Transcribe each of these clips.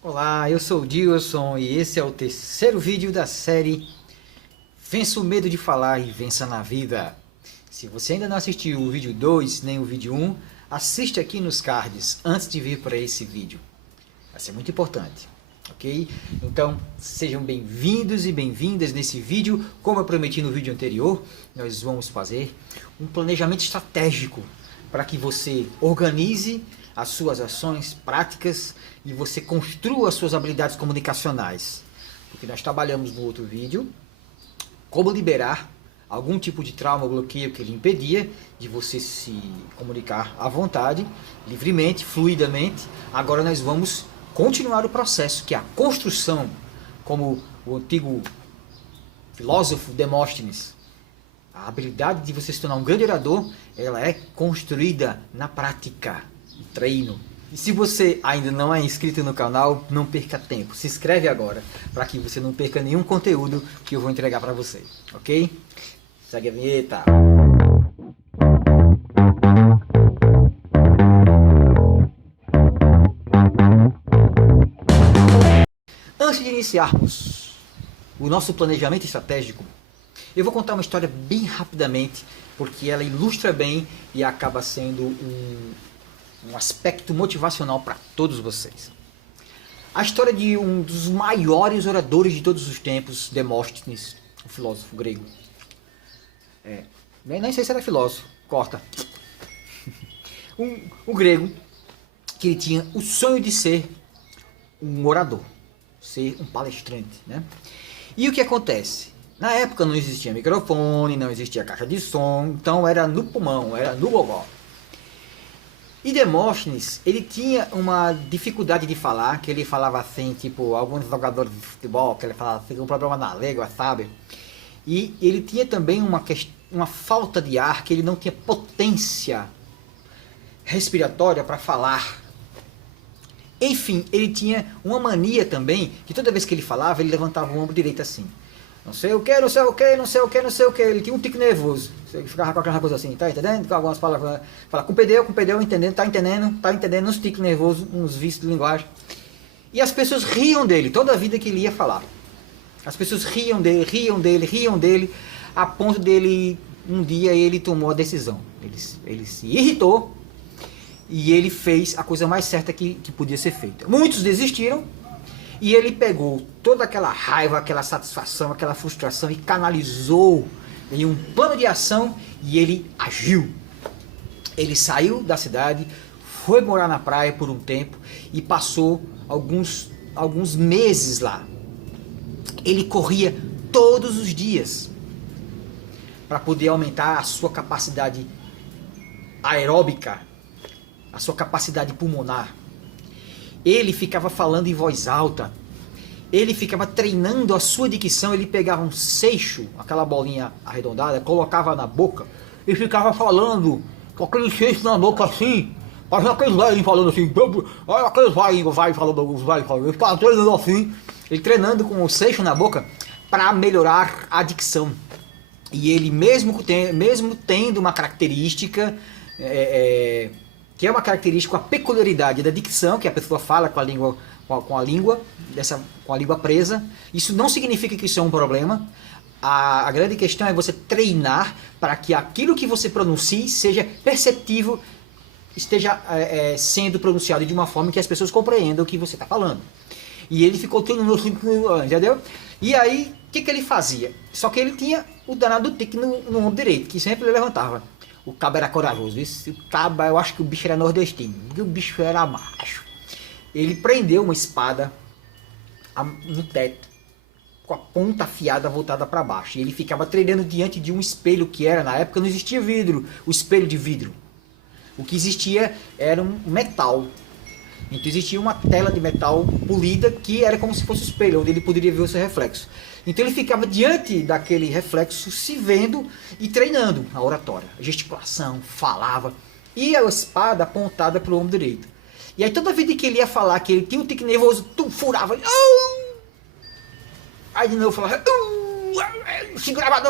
Olá, eu sou o Dilson e esse é o terceiro vídeo da série Vença o Medo de Falar e Vença na Vida. Se você ainda não assistiu o vídeo 2 nem o vídeo 1, assiste aqui nos cards antes de vir para esse vídeo. Vai ser muito importante, ok? Então sejam bem-vindos e bem-vindas nesse vídeo. Como eu prometi no vídeo anterior, nós vamos fazer um planejamento estratégico para que você organize as suas ações práticas e você construa as suas habilidades comunicacionais. Porque nós trabalhamos no outro vídeo como liberar algum tipo de trauma ou bloqueio que lhe impedia de você se comunicar à vontade, livremente, fluidamente. Agora nós vamos continuar o processo, que é a construção, como o antigo filósofo Demóstenes. A habilidade de você se tornar um grande orador, ela é construída na prática, no treino. E se você ainda não é inscrito no canal, não perca tempo. Se inscreve agora, para que você não perca nenhum conteúdo que eu vou entregar para você. Ok? Segue a vinheta. Antes de iniciarmos o nosso planejamento estratégico, eu vou contar uma história bem rapidamente, porque ela ilustra bem e acaba sendo um aspecto motivacional para todos vocês. A história de um dos maiores oradores de todos os tempos, Demóstenes, um filósofo grego. Nem sei se era filósofo, corta. Um grego que ele tinha o sonho de ser um orador, ser um palestrante, né? E o que acontece? Na época não existia microfone, não existia caixa de som, então era no pulmão, era no gogó. E Demóstenes, ele tinha uma dificuldade de falar, que ele falava assim, tipo, alguns jogadores de futebol, que ele falava assim, um problema na língua, sabe? E ele tinha também uma falta de ar, que ele não tinha potência respiratória para falar. Enfim, ele tinha uma mania também, que toda vez que ele falava, ele levantava o ombro direito assim. Não sei o que, não sei o que, não sei o que, não sei o que. Ele tinha um tique nervoso. Você ficava com aquela coisa assim, tá entendendo? Com algumas palavras, fala com pneu, entendendo, tá entendendo, uns tiques nervosos, uns vícios de linguagem. E as pessoas riam dele, toda a vida que ele ia falar. As pessoas riam dele, a ponto dele, um dia ele tomou a decisão. Ele se irritou e ele fez a coisa mais certa que podia ser feita. Muitos desistiram. E ele pegou toda aquela raiva, aquela satisfação, aquela frustração e canalizou em um plano de ação e ele agiu. Ele saiu da cidade, foi morar na praia por um tempo e passou alguns meses lá. Ele corria todos os dias para poder aumentar a sua capacidade aeróbica, a sua capacidade pulmonar. Ele ficava falando em voz alta, ele ficava treinando a sua dicção, ele pegava um seixo, aquela bolinha arredondada, colocava na boca e ficava falando com aquele seixo na boca assim, fazendo aqueles velhos falando assim, aqueles vai falando, ele ficava treinando assim, ele treinando com o seixo na boca para melhorar a dicção. E ele mesmo tendo uma característica, que é uma característica, a peculiaridade da dicção, que a pessoa fala com a língua presa. Isso não significa que isso é um problema. A grande questão é você treinar para que aquilo que você pronuncie seja perceptível, esteja sendo pronunciado de uma forma que as pessoas compreendam o que você está falando. E ele ficou treinando assim, entendeu? E aí, o que ele fazia? Só que ele tinha o danado do tique no ombro direito, que sempre ele levantava. O cabo era corajoso. O cabo, eu acho que o bicho era nordestino. O bicho era macho. Ele prendeu uma espada no teto, com a ponta afiada voltada para baixo. E ele ficava treinando diante de um espelho que era, na época não existia vidro, o espelho de vidro. O que existia era um metal. Então existia uma tela de metal polida que era como se fosse um espelho, onde ele poderia ver o seu reflexo. Então ele ficava diante daquele reflexo, se vendo e treinando a oratória, a gesticulação, falava. E a espada apontada para o ombro direito. E aí toda vez que ele ia falar que ele tinha um tique nervoso, furava. Aí de novo falava, segurava,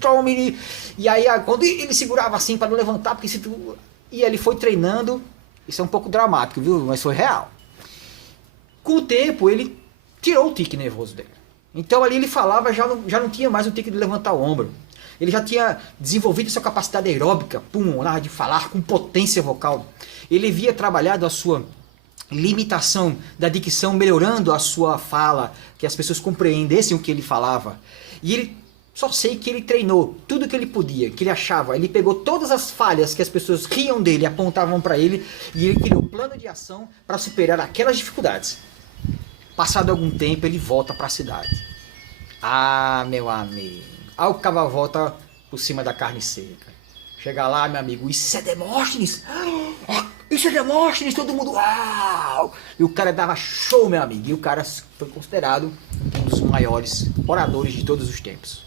tome. E aí quando ele segurava assim para não levantar, porque se tu... E ele foi treinando. Isso é um pouco dramático, viu? Mas foi real. Com o tempo, ele tirou o tique nervoso dele. Então ali ele falava, já não tinha mais o tique de levantar o ombro. Ele já tinha desenvolvido sua capacidade aeróbica, pulmonar, de falar com potência vocal. Ele havia trabalhado a sua limitação da dicção, melhorando a sua fala, que as pessoas compreendessem o que ele falava. E ele, só sei que ele treinou tudo que ele podia, que ele achava. Ele pegou todas as falhas que as pessoas riam dele, apontavam para ele, e ele criou um plano de ação para superar aquelas dificuldades. Passado algum tempo, ele volta para a cidade. Ah, meu amigo. Aí o cavalo volta por cima da carne seca. Chega lá, meu amigo, isso é Demóstenes! Isso é Demóstenes! Todo mundo, uau! E o cara dava show, meu amigo. E o cara foi considerado um dos maiores oradores de todos os tempos.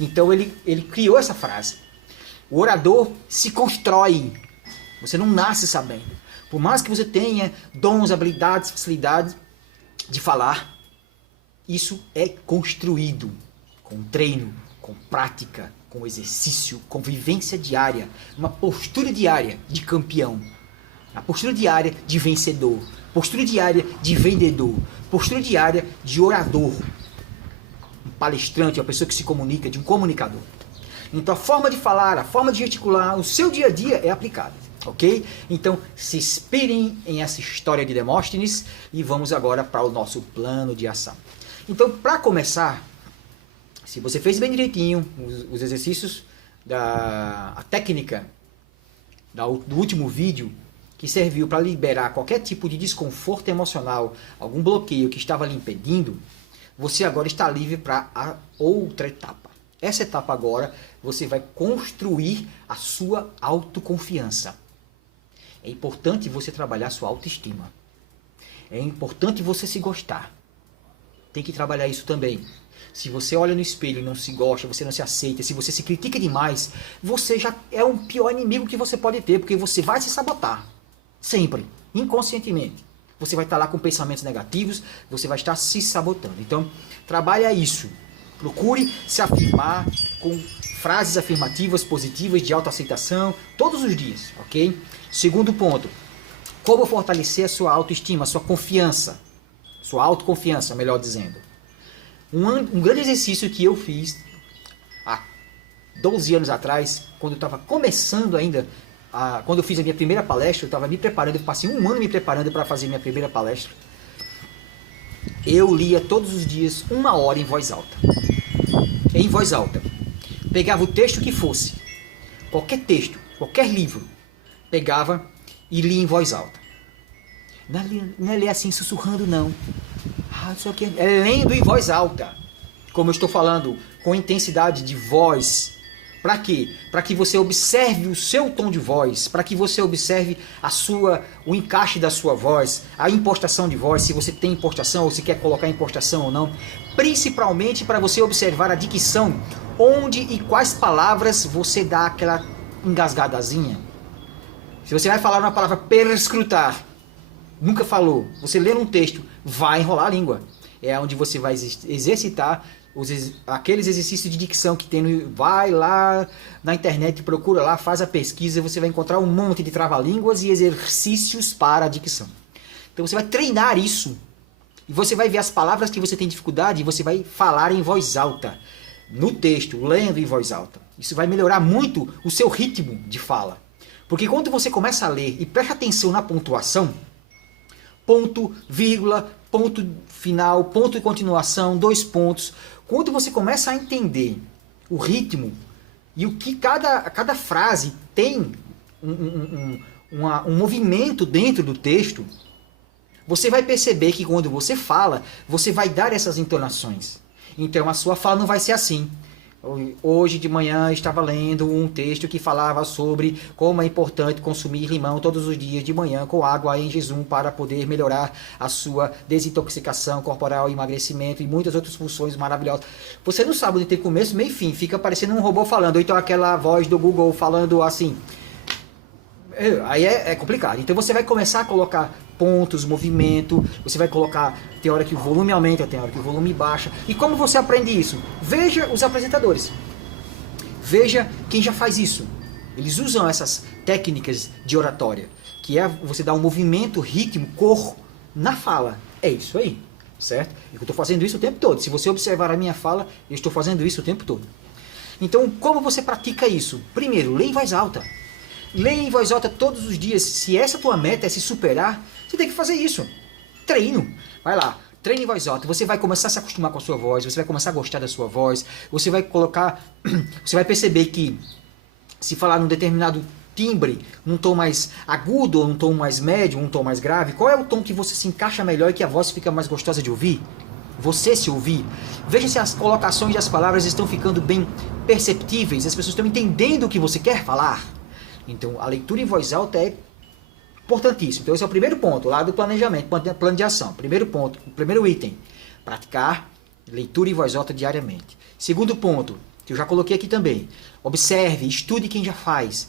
Então ele criou essa frase. O orador se constrói. Você não nasce sabendo. Por mais que você tenha dons, habilidades, facilidades de falar, isso é construído com treino, com prática, com exercício, com vivência diária, uma postura diária de campeão, a postura diária de vencedor, postura diária de vendedor, postura diária de orador, um palestrante, uma pessoa que se comunica, de um comunicador. Então a forma de falar, a forma de gesticular, o seu dia a dia é aplicada. Ok? Então se inspirem em essa história de Demóstenes e vamos agora para o nosso plano de ação. Então, para começar, se você fez bem direitinho os exercícios, a técnica do último vídeo, que serviu para liberar qualquer tipo de desconforto emocional, algum bloqueio que estava lhe impedindo, você agora está livre para a outra etapa. Essa etapa agora, você vai construir a sua autoconfiança. É importante você trabalhar sua autoestima. É importante você se gostar. Tem que trabalhar isso também. Se você olha no espelho e não se gosta, você não se aceita, se você se critica demais, você já é o pior inimigo que você pode ter, porque você vai se sabotar. Sempre. Inconscientemente. Você vai estar lá com pensamentos negativos, você vai estar se sabotando. Então, trabalha isso. Procure se afirmar com frases afirmativas, positivas, de autoaceitação, todos os dias, ok? Segundo ponto, como fortalecer a sua autoestima, a sua confiança, sua autoconfiança, melhor dizendo. Um grande exercício que eu fiz há 12 anos atrás, quando eu estava começando ainda, quando eu fiz a minha primeira palestra, eu estava me preparando, eu passei um ano me preparando para fazer minha primeira palestra. Eu lia todos os dias 1 hora em voz alta. Em voz alta. Pegava o texto que fosse, qualquer texto, qualquer livro, pegava e lia em voz alta. Não é ler assim sussurrando, não. Só que é lendo em voz alta. Como eu estou falando, com intensidade de voz. Para quê? Para que você observe o seu tom de voz, para que você observe o encaixe da sua voz, a impostação de voz, se você tem impostação ou se quer colocar impostação ou não. Principalmente para você observar a dicção, onde e quais palavras você dá aquela engasgadazinha. Se você vai falar uma palavra perscrutar, nunca falou, você lê um texto, vai enrolar a língua. É onde você vai exercitar aqueles exercícios de dicção que tem. Vai lá na internet, procura lá, faz a pesquisa, você vai encontrar um monte de trava-línguas e exercícios para a dicção. Então você vai treinar isso. E você vai ver as palavras que você tem dificuldade e você vai falar em voz alta. No texto, lendo em voz alta. Isso vai melhorar muito o seu ritmo de fala. Porque quando você começa a ler e presta atenção na pontuação, ponto, vírgula, ponto final, ponto de continuação, 2 pontos. Quando você começa a entender o ritmo e o que cada frase tem um movimento dentro do texto, você vai perceber que quando você fala, você vai dar essas entonações. Então a sua fala não vai ser assim. Hoje de manhã estava lendo um texto que falava sobre como é importante consumir limão todos os dias de manhã com água em jejum para poder melhorar a sua desintoxicação corporal, emagrecimento e muitas outras funções maravilhosas. Você não sabe onde tem começo, meio e fim, fica parecendo um robô falando, ou então aquela voz do Google falando assim. Aí é complicado. Então você vai começar a colocar pontos, movimento, você vai colocar, tem hora que o volume aumenta, tem hora que o volume baixa. E como você aprende isso? Veja os apresentadores. Veja quem já faz isso. Eles usam essas técnicas de oratória, que é você dar um movimento, ritmo, cor na fala. É isso aí, certo? Eu estou fazendo isso o tempo todo. Se você observar a minha fala, eu estou fazendo isso o tempo todo. Então, como você pratica isso? Primeiro, leia em voz alta. Leia em voz alta todos os dias. Se essa tua meta é se superar, você tem que fazer isso. Treino. Vai lá. Treine em voz alta. Você vai começar a se acostumar com a sua voz. Você vai começar a gostar da sua voz. Você vai colocar... Você vai perceber que se falar num determinado timbre, num tom mais agudo, ou num tom mais médio, um tom mais grave, qual é o tom que você se encaixa melhor e que a voz fica mais gostosa de ouvir? Você se ouvir. Veja se as colocações das palavras estão ficando bem perceptíveis, as pessoas estão entendendo o que você quer falar. Então, a leitura em voz alta é importantíssimo. Então, esse é o primeiro ponto, lá do planejamento, plano de ação. Primeiro ponto, primeiro item, praticar leitura em voz alta diariamente. Segundo ponto, que eu já coloquei aqui também, observe, estude quem já faz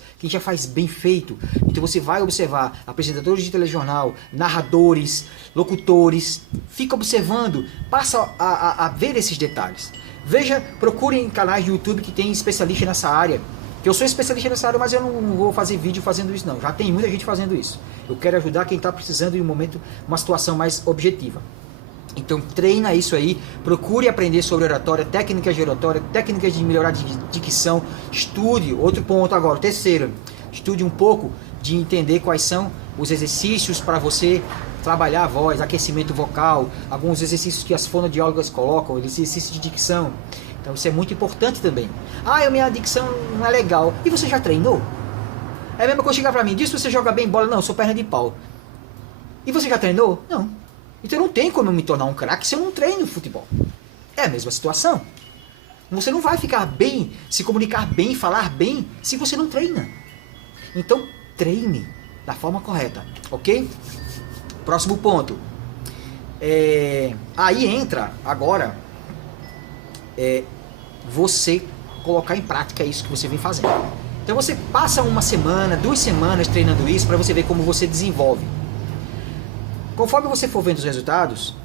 bem feito. Então você vai observar apresentadores de telejornal, narradores, locutores, fica observando, passa a ver esses detalhes. Veja, procure em canais de YouTube que tem especialista nessa área. Que eu sou especialista nessa área, mas eu não vou fazer vídeo fazendo isso não. Já tem muita gente fazendo isso. Eu quero ajudar quem está precisando em um momento, uma situação mais objetiva. Então treina isso aí, procure aprender sobre oratória, técnicas de oratória, técnicas de melhorar de dicção, estude. Outro ponto agora, terceiro, estude um pouco de entender quais são os exercícios para você trabalhar a voz, aquecimento vocal, alguns exercícios que as fonoaudiólogas colocam, exercícios de dicção. Então isso é muito importante também. Ah, a minha dicção não é legal. E você já treinou? É a mesma coisa chegar para mim, diz que você joga bem bola, não, eu sou perna de pau. E você já treinou? Não. Então não tem como eu me tornar um craque se eu não treino futebol. É a mesma situação. Você não vai ficar bem, se comunicar bem, falar bem, se você não treina. Então treine da forma correta, ok? Próximo ponto. Aí entra agora você colocar em prática isso que você vem fazendo. Então você passa uma semana, 2 semanas treinando isso para você ver como você desenvolve. Conforme você for vendo os resultados,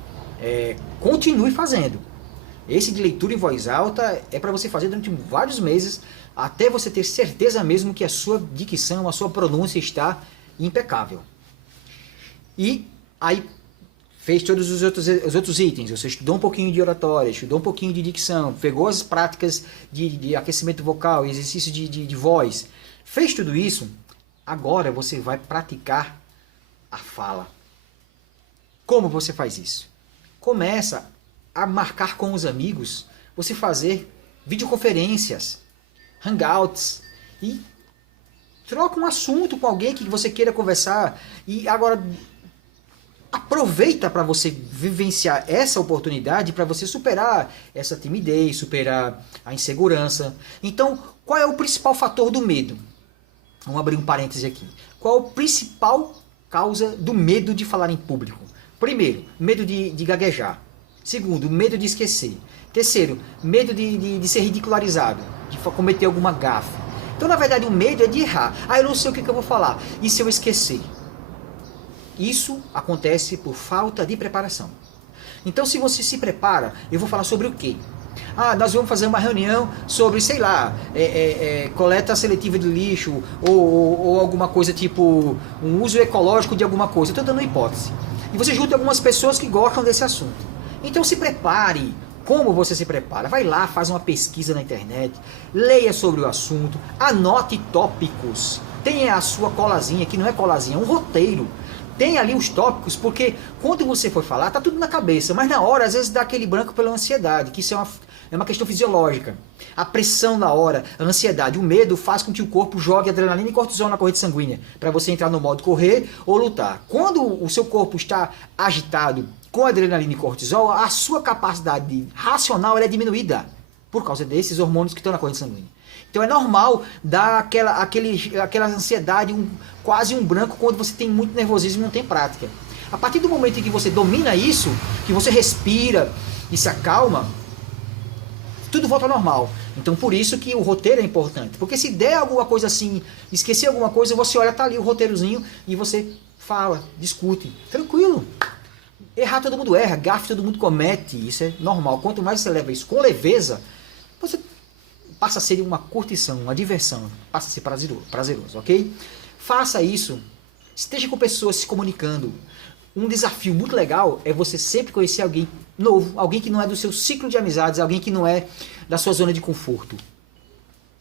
continue fazendo. Esse de leitura em voz alta é para você fazer durante vários meses, até você ter certeza mesmo que a sua dicção, a sua pronúncia está impecável. E aí fez todos os outros itens. Você estudou um pouquinho de oratória, estudou um pouquinho de dicção, pegou as práticas de aquecimento vocal, exercício de voz. Fez tudo isso, agora você vai praticar a fala. Como você faz isso? Começa a marcar com os amigos, você fazer videoconferências, hangouts, e troca um assunto com alguém que você queira conversar. E agora aproveita para você vivenciar essa oportunidade, para você superar essa timidez, superar a insegurança. Então, qual é o principal fator do medo? Vamos abrir um parêntese aqui. Qual é a principal causa do medo de falar em público? Primeiro, medo de gaguejar. Segundo, medo de esquecer. Terceiro, medo de ser ridicularizado, de cometer alguma gafe. Então, na verdade, o medo é de errar. Ah, eu não sei o que eu vou falar. E se eu esquecer? Isso acontece por falta de preparação. Então, se você se prepara, eu vou falar sobre o quê? Ah, nós vamos fazer uma reunião sobre, sei lá, coleta seletiva de lixo, ou alguma coisa tipo um uso ecológico de alguma coisa. Eu estou dando uma hipótese. E você junta algumas pessoas que gostam desse assunto. Então se prepare. Como você se prepara? Vai lá, faz uma pesquisa na internet, leia sobre o assunto, anote tópicos. Tenha a sua colazinha, que não é colazinha, é um roteiro. Tenha ali os tópicos, porque quando você for falar, tá tudo na cabeça. Mas na hora, às vezes dá aquele branco pela ansiedade, que isso é uma questão fisiológica. A pressão na hora, a ansiedade, o medo faz com que o corpo jogue adrenalina e cortisol na corrente sanguínea, para você entrar no modo correr ou lutar. Quando o seu corpo está agitado com adrenalina e cortisol, a sua capacidade racional é diminuída por causa desses hormônios que estão na corrente sanguínea. Então é normal dar aquela ansiedade, quase um branco, quando você tem muito nervosismo e não tem prática. A partir do momento em que você domina isso, que você respira e se acalma, tudo volta ao normal. Então por isso que o roteiro é importante. Porque se der alguma coisa assim, esquecer alguma coisa, você olha, tá ali o roteirozinho e você fala, discute. Tranquilo. Errar todo mundo erra, gafe todo mundo comete. Isso é normal. Quanto mais você leva isso com leveza, você passa a ser uma curtição, uma diversão. Passa a ser prazeroso, ok? Faça isso. Esteja com pessoas se comunicando. Um desafio muito legal é você sempre conhecer alguém novo, alguém que não é do seu ciclo de amizades, alguém que não é da sua zona de conforto.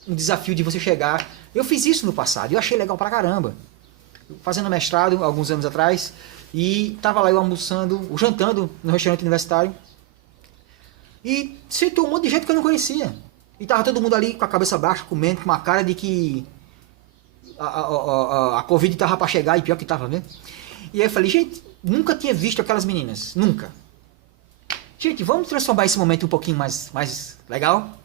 Um desafio de você chegar... Eu fiz isso no passado, eu achei legal pra caramba. Fazendo mestrado, alguns anos atrás, e tava lá eu almoçando, jantando no restaurante universitário, e sentou um monte de gente que eu não conhecia. E tava todo mundo ali com a cabeça baixa, comendo, com uma cara de que a Covid tava pra chegar, e pior que tava, né? E aí eu falei, gente, nunca tinha visto aquelas meninas, nunca. Gente, vamos transformar esse momento um pouquinho mais legal?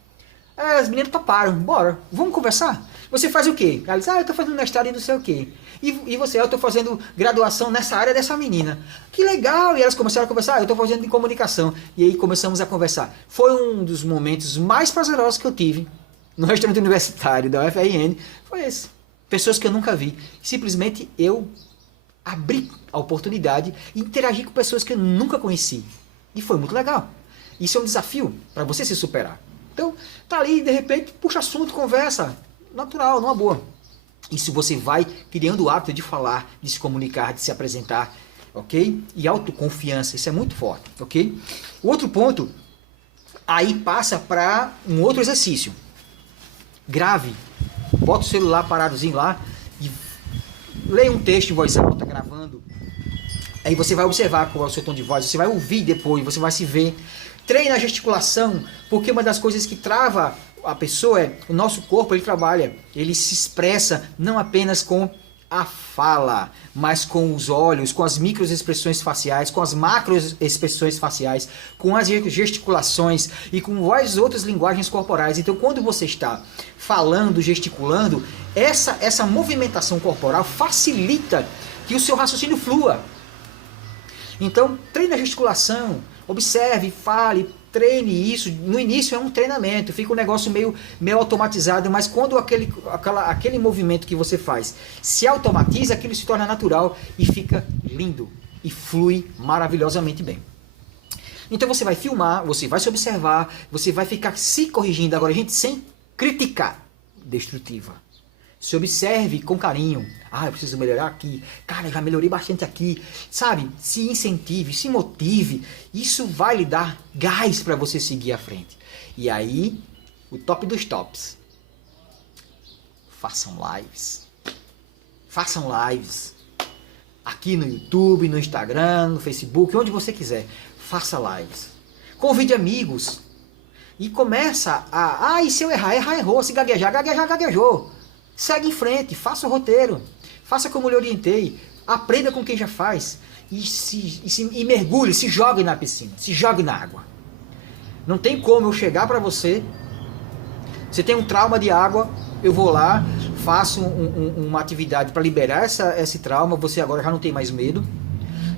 As meninas toparam, bora, vamos conversar? Você faz o quê? Ela disse, eu tô fazendo mestrado e não sei o quê. E você, eu tô fazendo graduação nessa área dessa menina. Que legal! E elas começaram a conversar, eu tô fazendo de comunicação. E aí começamos a conversar. Foi um dos momentos mais prazerosos que eu tive no restaurante universitário da UFRN. Foi esse. Pessoas que eu nunca vi. Simplesmente eu abri a oportunidade e interagi com pessoas que eu nunca conheci. E foi muito legal. Isso é um desafio para você se superar. Então, tá ali, de repente, puxa assunto, conversa. Natural, numa boa. Isso você vai criando o hábito de falar, de se comunicar, de se apresentar, ok? E autoconfiança, isso é muito forte, ok? O outro ponto, aí passa para um outro exercício. Grave. Bota o celular paradozinho lá e leia um texto em voz alta, gravando. Aí você vai observar qual é o seu tom de voz, você vai ouvir depois, você vai se ver. Treina a gesticulação, porque uma das coisas que trava a pessoa é o nosso corpo, ele trabalha, ele se expressa não apenas com a fala, mas com os olhos, com as microexpressões faciais, com as macroexpressões faciais, com as gesticulações e com várias outras linguagens corporais. Então, quando você está falando, gesticulando, essa movimentação corporal facilita que o seu raciocínio flua. Então, treine a gesticulação, observe, fale, treine isso. No início é um treinamento, fica um negócio meio automatizado, mas quando aquele movimento que você faz se automatiza, aquilo se torna natural e fica lindo e flui maravilhosamente bem. Então você vai filmar, você vai se observar, você vai ficar se corrigindo. Agora, gente, sem criticar destrutiva. Se observe com carinho. Eu preciso melhorar aqui. Cara, já melhorei bastante aqui. Sabe? Se incentive, se motive. Isso vai lhe dar gás para você seguir à frente. E aí, o top dos tops. Façam lives. Façam lives. Aqui no YouTube, no Instagram, no Facebook, onde você quiser. Faça lives. Convide amigos. E começa e se eu errar, errou. Se gaguejar, gaguejou. Segue em frente, faça o roteiro, faça como eu lhe orientei, aprenda com quem já faz e mergulhe, se jogue na piscina, se jogue na água. Não tem como eu chegar para você, você tem um trauma de água, eu vou lá, faço uma atividade para liberar esse trauma, você agora já não tem mais medo,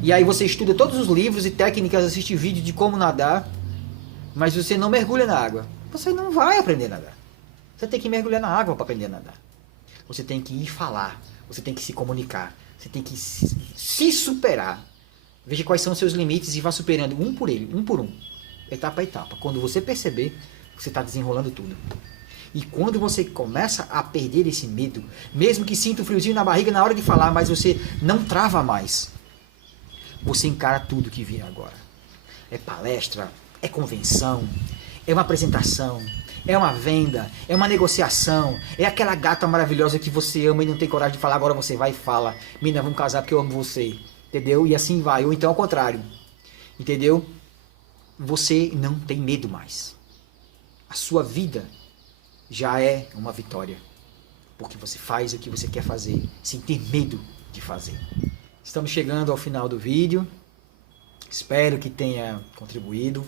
e aí você estuda todos os livros e técnicas, assiste vídeo de como nadar, mas você não mergulha na água, você não vai aprender a nadar. Você tem que mergulhar na água para aprender a nadar. Você tem que ir falar, você tem que se comunicar, você tem que se superar. Veja quais são os seus limites e vá superando um por um, etapa a etapa. Quando você perceber, você está desenrolando tudo. E quando você começa a perder esse medo, mesmo que sinta um friozinho na barriga na hora de falar, mas você não trava mais, você encara tudo que vier agora. É palestra, é convenção, é uma apresentação, é uma venda, é uma negociação, é aquela gata maravilhosa que você ama e não tem coragem de falar, agora você vai e fala, menina, vamos casar porque eu amo você, entendeu? E assim vai, ou então ao contrário, entendeu? Você não tem medo mais. A sua vida já é uma vitória, porque você faz o que você quer fazer, sem ter medo de fazer. Estamos chegando ao final do vídeo, espero que tenha contribuído.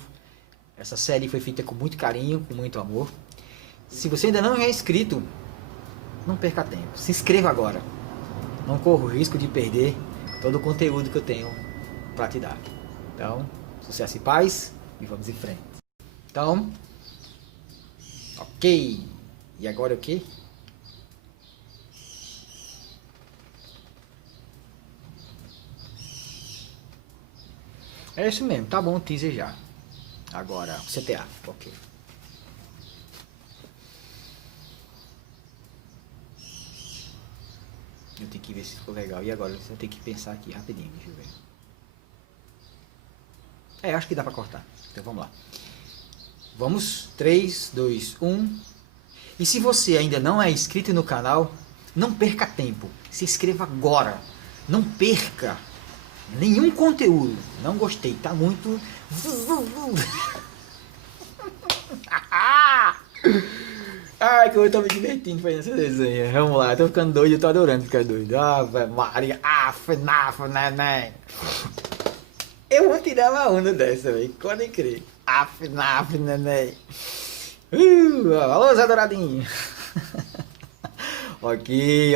Essa série foi feita com muito carinho, com muito amor. Se você ainda não é inscrito, não perca tempo. Se inscreva agora. Não corra o risco de perder todo o conteúdo que eu tenho para te dar. Então, sucesso e paz e vamos em frente. Então, ok. E agora o quê? É isso mesmo, tá bom o teaser já. Agora, CTA, ok. Eu tenho que ver se ficou legal. E agora? Eu tenho que pensar aqui rapidinho, deixa eu ver. Acho que dá pra cortar. Então vamos lá. Vamos, 3, 2, 1. E se você ainda não é inscrito no canal, não perca tempo. Se inscreva agora. Não perca nenhum conteúdo. Não gostei, tá muito... Ai, que eu tô me divertindo fazendo essa desenho. Vamos lá, eu tô ficando doido, eu tô adorando ficar doido. Ave Maria, naf, neném. Eu vou tirar uma onda dessa, velho. Podem crer. Naf, neném. Alô, Zé Douradinho. Ok.